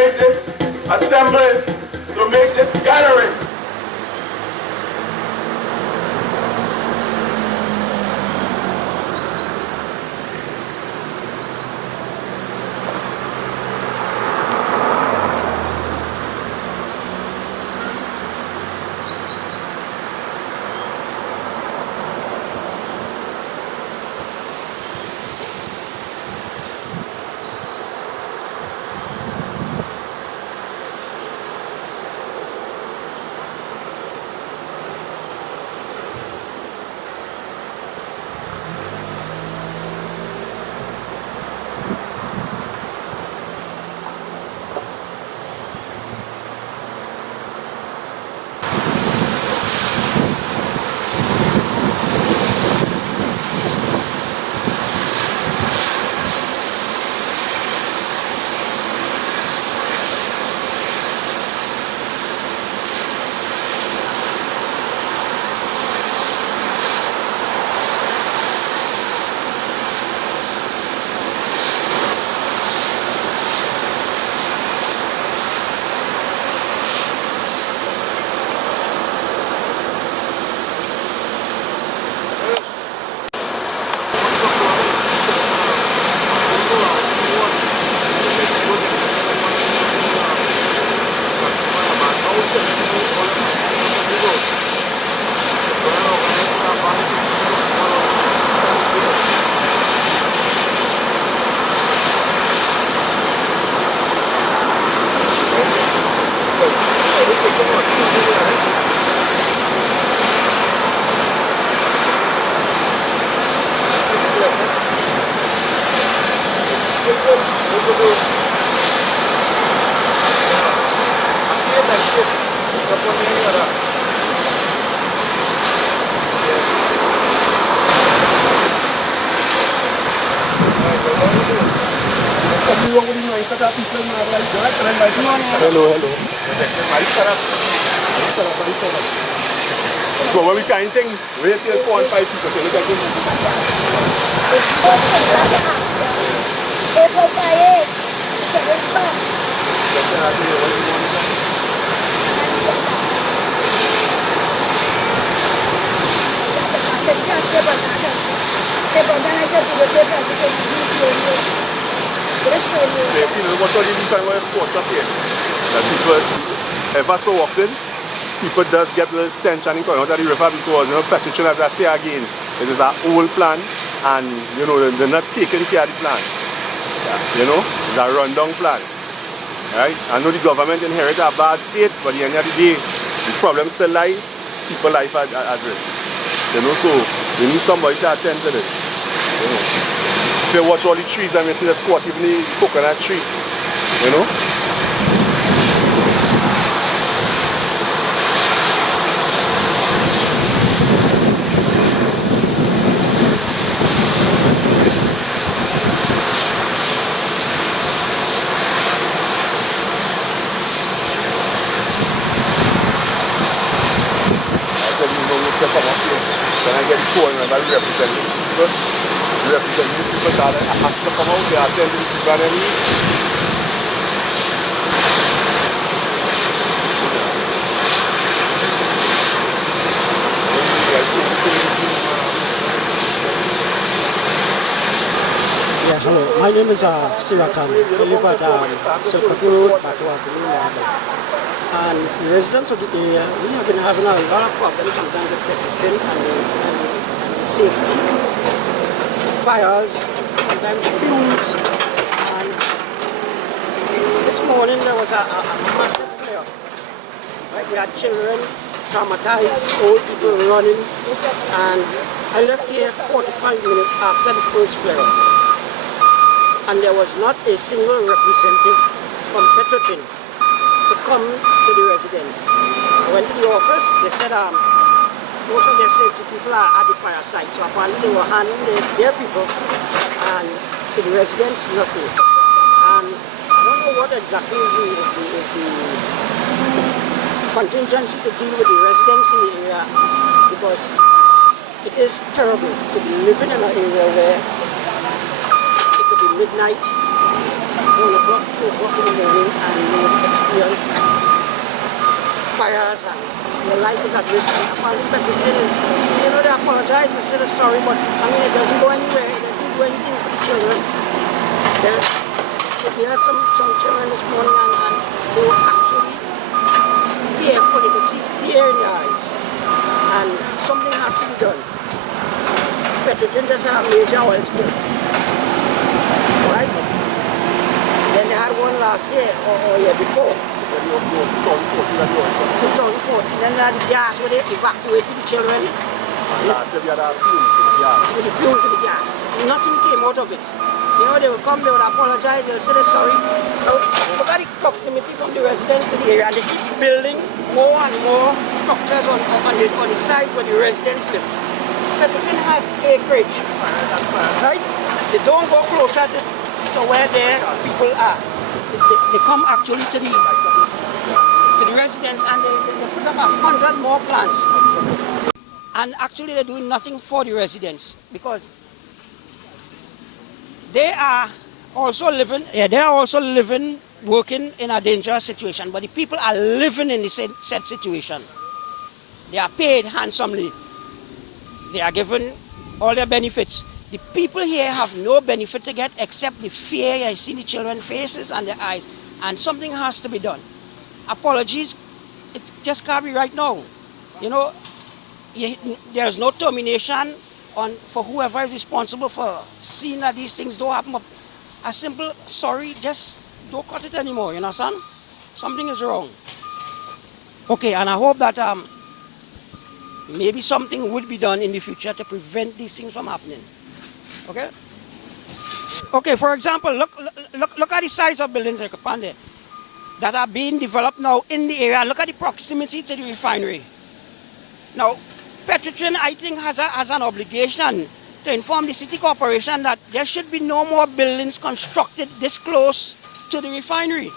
make this assembly, to make this gathering. Hello. So what we kind thing, we still 4 and 5 people, so look at this. What's all these kind of sports up here? That people, ever so often, people just get the stench and going out of the river because, petrol, as I say again, it is an old plant and, they're not taking care of the plant. It's a rundown plant. Right? I know the government inherited a bad state, but at the end of the day, the problem still lies, people life at risk. So we need somebody to attend to this. If you watch all the trees and you see the squat, even the coconut tree, Then I get the phone and I represent the people. Represent the people that have to come out, they attend the people and Yeah, hello. My name is Sirakan. I live at Silkwood Road, Batuaku. And the residents of the area, we have been having a lot of problems sometimes with protection and safety. Fires, sometimes fumes. And this morning there was a massive flare. Like we had children traumatized, old people running. And I left here 45 minutes after the first flare. And there was not a single representative from Petrotin to come to the residence. I went to the office, they said most of their safety people are at the fire site, so apparently they were handing their people and to the residents, nothing. And I don't know what exactly is the contingency to deal with the residents in the area, because it is terrible to be living in an area where it could be midnight 2 o'clock in the morning and you would experience fires and your life is at risk. And apparently, they apologize, they say they're sorry, but I mean, it doesn't go anywhere, it doesn't do anything for the children. We had some children this morning and they were actually fearful, they could see fear in their eyes. And something has to be done. Petrogen just had a major oil spill. Right? Then they had one last year or year before. 2014. Then they had the gas where they evacuated the children. Last year we had a fume to the gas. With the fume to the gas. Nothing came out of it. You know, they would come, they would apologize, they would say they're sorry. Now, look at the proximity from the residents to the area, and they keep building more and more structures on the side where the residents live. Clifton has acreage, right? They don't go closer to where their people are. They come actually to the residents and they put up 100 more plants. And actually they're doing nothing for the residents because they are also living, working in a dangerous situation, but the people are living in the said situation. They are paid handsomely. They are given all their benefits. The people here have no benefit to get except the fear I see the children's faces and their eyes. And something has to be done. Apologies, it just can't be right now. You know, there's no termination for whoever is responsible for seeing that these things don't happen. A simple sorry, just don't cut it anymore, you know, son? Something is wrong. Okay, and I hope that maybe something would be done in the future to prevent these things from happening. Okay? Okay, for example, look at the size of buildings like upon there that are being developed now in the area. Look at the proximity to the refinery. Now, Petrogen, I think, has an obligation to inform the city corporation that there should be no more buildings constructed this close to the refinery.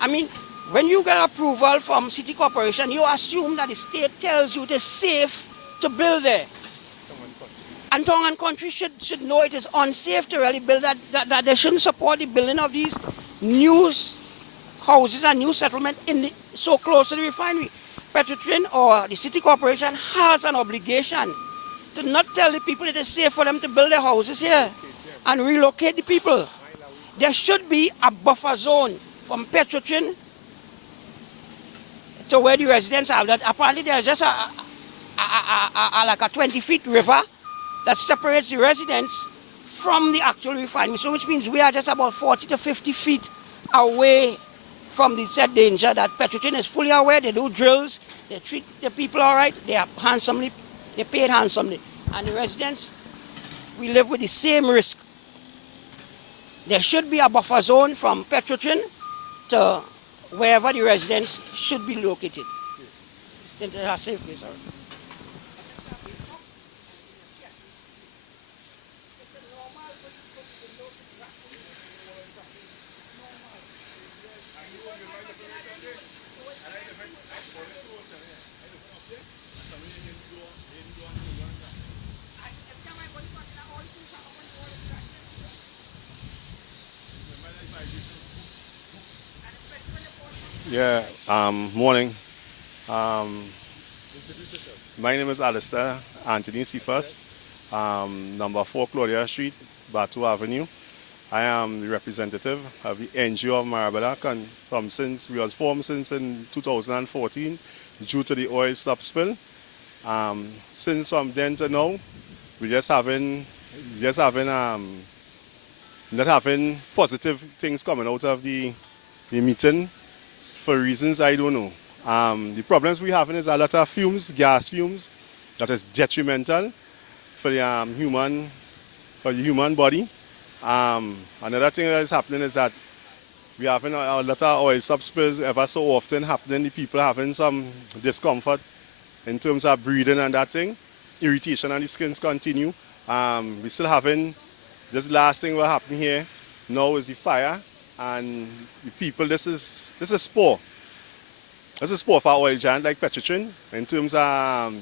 I mean, when you get approval from city corporation, you assume that the state tells you it is safe to build there. And Tongue and Country should know it is unsafe to really build that they shouldn't support the building of these new houses and new settlement so close to the refinery. Petrogen or the city corporation has an obligation to not tell the people it is safe for them to build their houses here and relocate the people. There should be a buffer zone from Petrogen to where the residents are. That apparently there's just like a 20-feet river that separates the residents from the actual refinery. So which means we are just about 40 to 50 feet away from the said danger that Petrogen is fully aware. They do drills, they treat the people all right, they are paid handsomely. And the residents, we live with the same risk. There should be a buffer zone from Petrogen to wherever the residents should be located. It's a safe place, all right. Yeah, morning. My name is Alistair Anthony Cephas, number 4 Claudia Street, Batu Avenue. I am the representative of the NGO of Marabella since we was formed since in 2014 due to the oil stop spill. Since from then to now, we not having positive things coming out of the meeting for reasons I don't know. The problems we having is a lot of fumes, gas fumes, that is detrimental for the human body. Another thing that is happening is that we having a lot of oil stop spills ever so often happening. The people having some discomfort in terms of breathing and that thing. Irritation on the skins continue. We still having, this last thing what happened here now is the fire, and the people, this is spore. This is spore for oil giant like Petrogen in terms of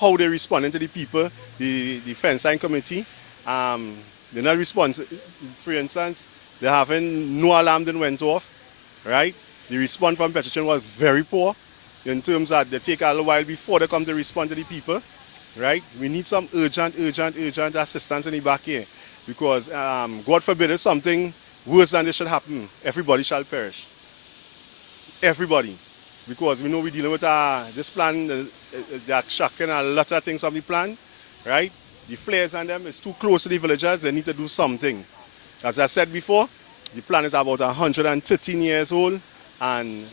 how they responding to the people, the fence line committee. They're not responsive. For instance, no alarm didn't went off, right? The response from Petrotrin was very poor in terms that they take a little while before they come to respond to the people, right? We need some urgent assistance in the back here because God forbid if something worse than this should happen, everybody shall perish. Everybody. Because we know we're dealing with this plan, they're shocking a lot of things from the plan, right? The flares and them is too close to the villagers, they need to do something. As I said before, the plan is about 113 years old and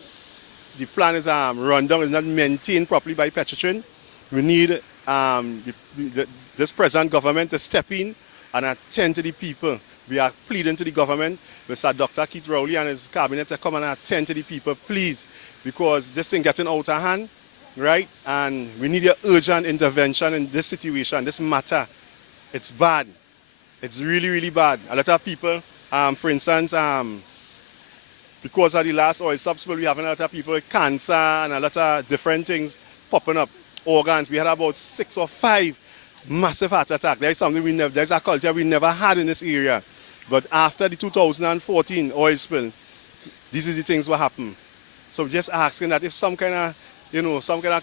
the plan is run down, it's not maintained properly by Petrotrin. We need this present government to step in and attend to the people. We are pleading to the government, Mr. Dr. Keith Rowley and his cabinet to come and attend to the people, please, because this thing getting out of hand, right? And we need an urgent intervention in this situation, this matter. It's bad. It's really, really bad. A lot of people, for instance, because of the last oil stop spill, we have a lot of people with cancer and a lot of different things popping up, organs. We had about 6 or 5 massive heart attacks. There's something there's a culture we never had in this area. But after the 2014 oil spill, these are the things what happen. So just asking that if some kind of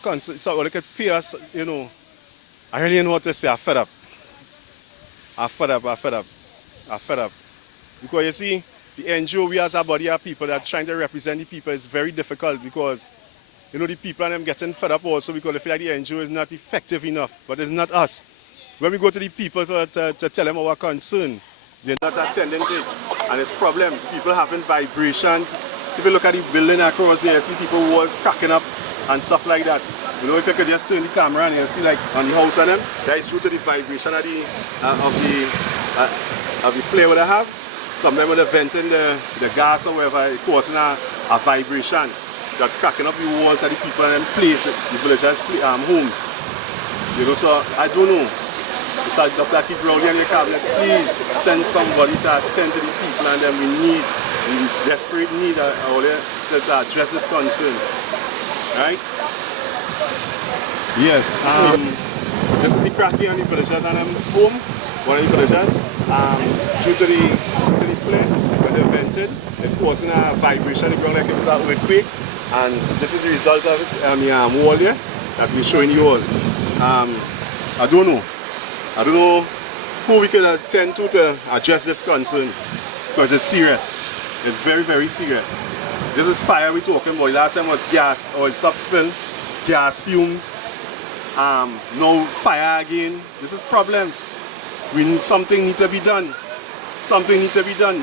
concern, so they could pay us, I really don't know what to say. I'm fed up. Because you see, the NGO, we as a body of people that are trying to represent the people is very difficult because, the people and them getting fed up also because they feel like the NGO is not effective enough. But it's not us. When we go to the people to tell them our concern, they're not attending to it. And it's problems. People having vibrations. If you look at the building across here, you see people walls cracking up and stuff like that. If you could just turn the camera and you see like on the house of them, that is due to the vibration of the flare they have. Some of them are venting the gas or whatever, causing a vibration that cracking up the walls of the people and place the villagers' homes. So I don't know. Mr. Dr. Keith Rowley and your cabinet, please send somebody to attend to the people and then we desperate need to address this concern. Right? Yes. This is the cracking on the villagers and home, one of the villagers. Due to the flare, when they vented, it causing a vibration in the ground like it was an earthquake. And this is the result of it, wall there that we're showing you all. I don't know who we could attend to address this concern because it's serious. It's very, very serious. This is fire we're talking about. Last time was gas, oil stop spill, gas fumes. No fire again. This is problems. Something need to be done. Something need to be done.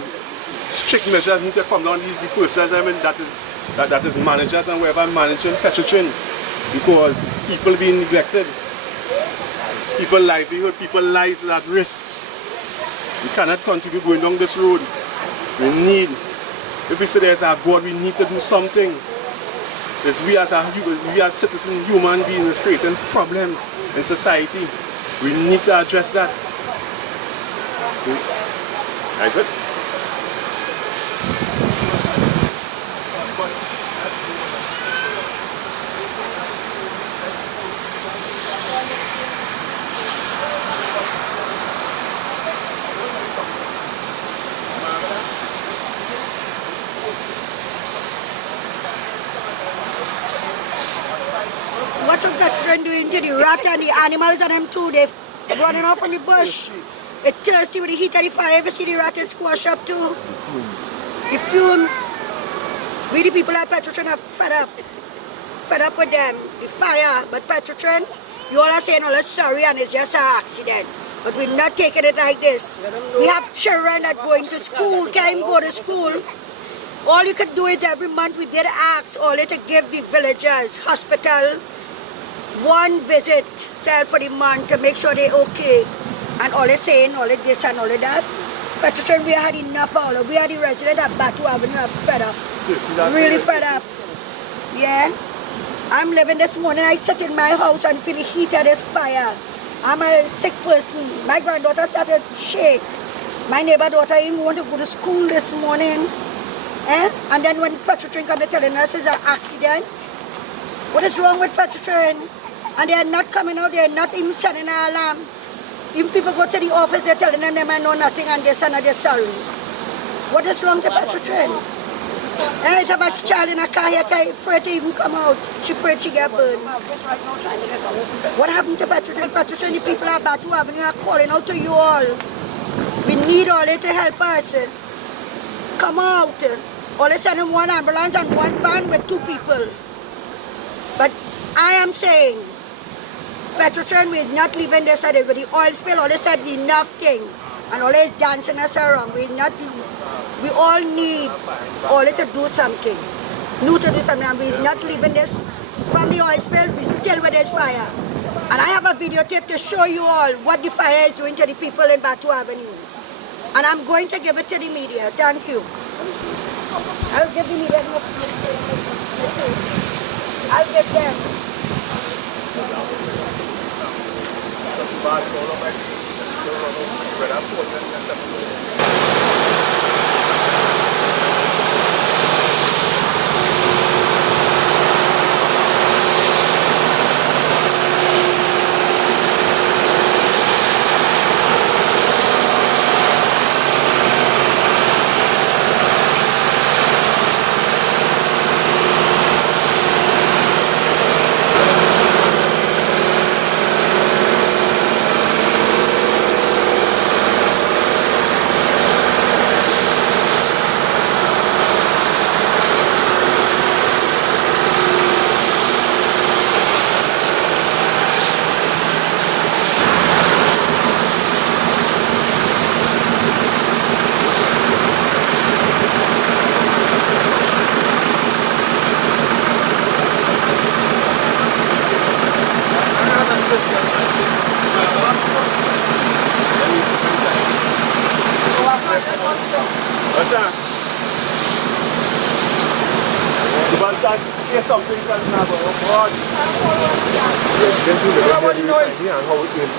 Strict measures need to come down these persons that is managers and whoever managing Petrotrin because people being neglected. People's livelihood, people's lives are at risk. We cannot continue going down this road. If we say there's a God, we need to do something. It's we as citizens, human beings, creating problems in society. We need to address that. That's it. What's Petrotrin doing to the rat and the animals and them too? They're running off from the bush. They're thirsty with the heat of the fire. Ever see the rat is squash up too? The fumes. We the people at Petrotrin are fed up. Fed up with them. The fire. But Petrotrin, you all are saying all is sorry and it's just an accident. But we're not taking it like this. We have children that going to school, can't even go to school. All you could do is every month we did ask only to give the villagers, hospital, one visit, sell for the month to make sure they're okay. And all they're saying, all of this and all of that. Petrotrin, we had enough of all of. We are the residents of Batu Avenue are fed up. Really fed up. Yeah. I'm living this morning, I sit in my house and feel the heat of this fire. I'm a sick person. My granddaughter started to shake. My neighbor daughter didn't want to go to school this morning. And then when Petrotrin come, they're telling us it's an accident. What is wrong with Petrotrin? And they are not coming out, they are not even sending an alarm. Even people go to the office, they're telling them I know nothing and this and they're sorry. What is wrong with the petrol train? I have a child in a car here, afraid to even come out. She afraid she get burned. What happened to petrol train? Petrol train, the people at Batu Avenue are calling out to you all. We need all it to help us. Come out. All of a sudden, one ambulance and one van with 2 people. But I am saying, petrol train, we is not leaving this side with the oil spill. All of a sudden, enough thing. And all is dancing us around. We all need all to do something. New to do something. And we're not leaving this from the oil spill. We're still with this fire. And I have a videotape to show you all what the fire is doing to the people in Batu Avenue. And I'm going to give it to the media. Thank you. I'll give the media more. I'll give them.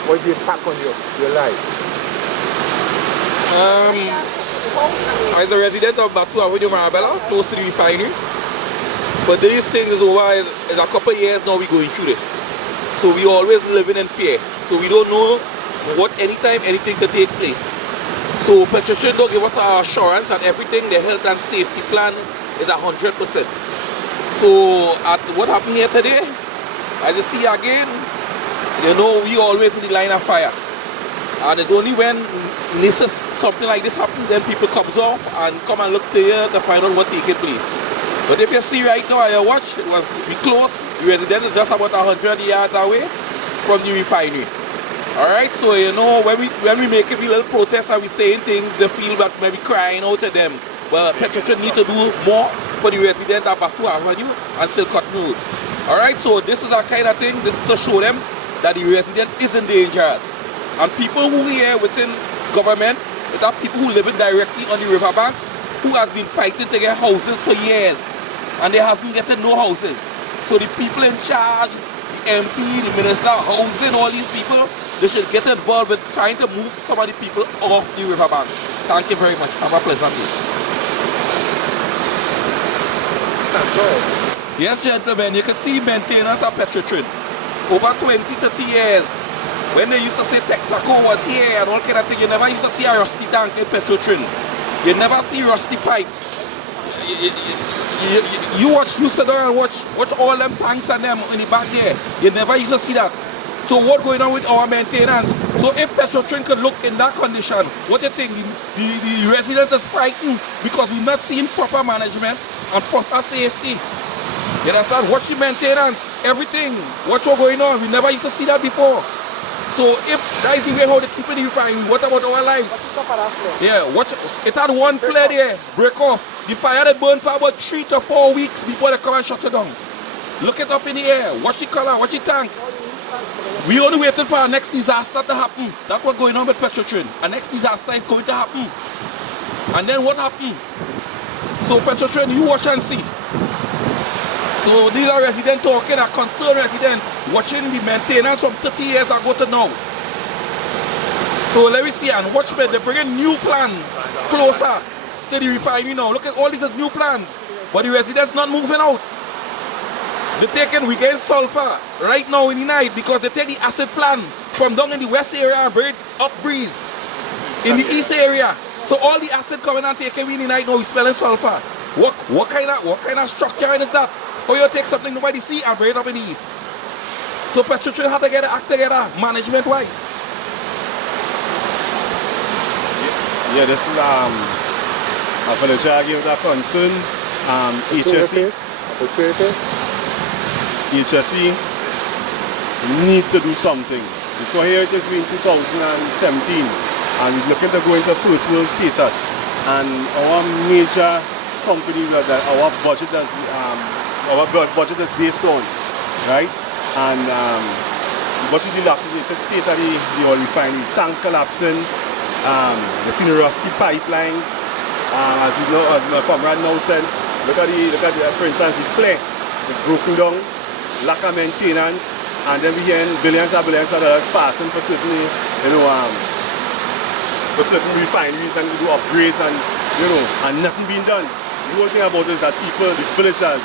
What do you pack on your life? As a resident of Batu Avenue, Marabella, close to the refinery. But these things is over, is a couple of years now we're going through this. So we always living in fear. So we don't know what anytime anything could take place. So Petrochin don't give us our assurance and everything, the health and safety plan is 100%. So at what happened here today, as you see again, you know we always in the line of fire. And it's only when something like this happens, then people comes off and come and look there to find out what's taking place. But if you see right now, you watch, it was we close. The residence is just about 100 yards away from the refinery. Alright, so you know when we make a little protest and we saying things, they feel that maybe crying out to them. Well, Petrochin need to do more for the residents of Batu Avenue and Silcott Road. Alright, so this is that kind of thing. This is to show them that the resident is in danger. And people who here within government, it are people who living directly on the riverbank who have been fighting to get houses for years. And they haven't gotten no houses. So the people in charge, the MP, the minister, housing, all these people, they should get involved with trying to move some of the people off the riverbank. Thank you very much. Have a pleasant day. Yes, gentlemen, you can see maintenance of Petrochin. Over 20-30 years. When they used to say Texaco was here and all kind of thing, you never used to see a rusty tank in Petrochin. You never see rusty pipe. You sit down and watch all them tanks and them in the back there. You never used to see that. So what going on with our maintenance? So if Petrochin could look in that condition, what do you think? The residents is frightened because we're not seeing proper management and proper safety. You understand? Watch the maintenance, everything. Watch what's going on. We never used to see that before. So if that is the way how they keep it refining, what about our lives? Yeah, watch. It had one flare there, break off. The fire that burned for about 3 to 4 weeks before they come and shut it down. Look it up in the air. Watch the color, watch the tank. We only waiting for our next disaster to happen. That's what's going on with Petrochin. Our next disaster is going to happen. And then what happened? So Petrochin, you watch and see. So these are residents talking, a concerned resident watching the maintenance from 30 years ago to now. So let me see and watch me, they bring a new plan closer to the refinery now. Look at all these new plans, but the residents not moving out. They're taking, we get sulfur right now in the night because they take the acid plant from down in the west area and bring it up breeze in the east area. So all the acid coming and taking we in the night, now we smelling sulfur. What kind of structure is that? How you take something nobody see and bring it up in the east? So Petrotrail had to get act together, management wise. Yeah, this is for the jargon with a concern. HSE need to do something. Because here it is in 2017 and we're looking to go into first world status. And our major companies that our budget is based on, right? And the budget dilapidated state of the oil refinery, tank collapsing, the seen rusty pipeline, as we know, as my comrade now said, look at the for instance the flare, the broken down, lack of maintenance, and then we hear billions of dollars passing for certain, for certain refineries and do upgrades and and nothing being done. The whole thing about it is that people, the villagers,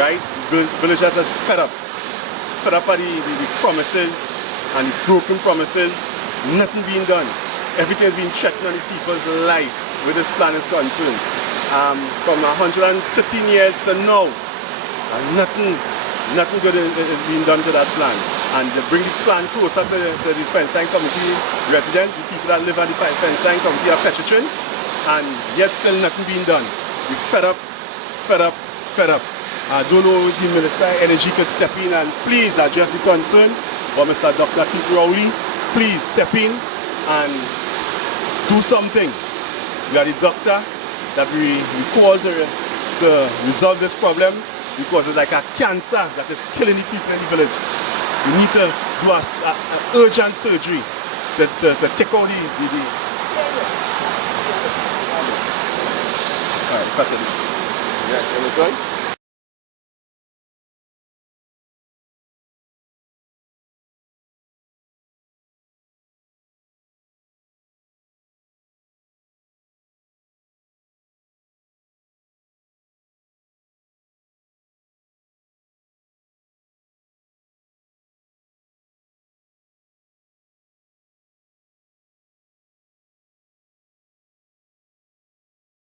right? The villagers are fed up by the promises and the broken promises, nothing being done. Everything is being threatened on the people's life where this plan is concerned. From 113 years to now, nothing good is being done to that plan. And they bring the plan closer to the fence line community residents, the people that live on the fence line community of Petrotrail, and yet still nothing being done. We're fed up. I don't know if the Minister of Energy could step in and please address the concern, or Mr. Dr. Keith Rowley, please step in and do something. We are the doctor that we call to resolve this problem because it's like a cancer that is killing the people in the village. We need to do an urgent surgery to take out the Alright, pass it. Yeah,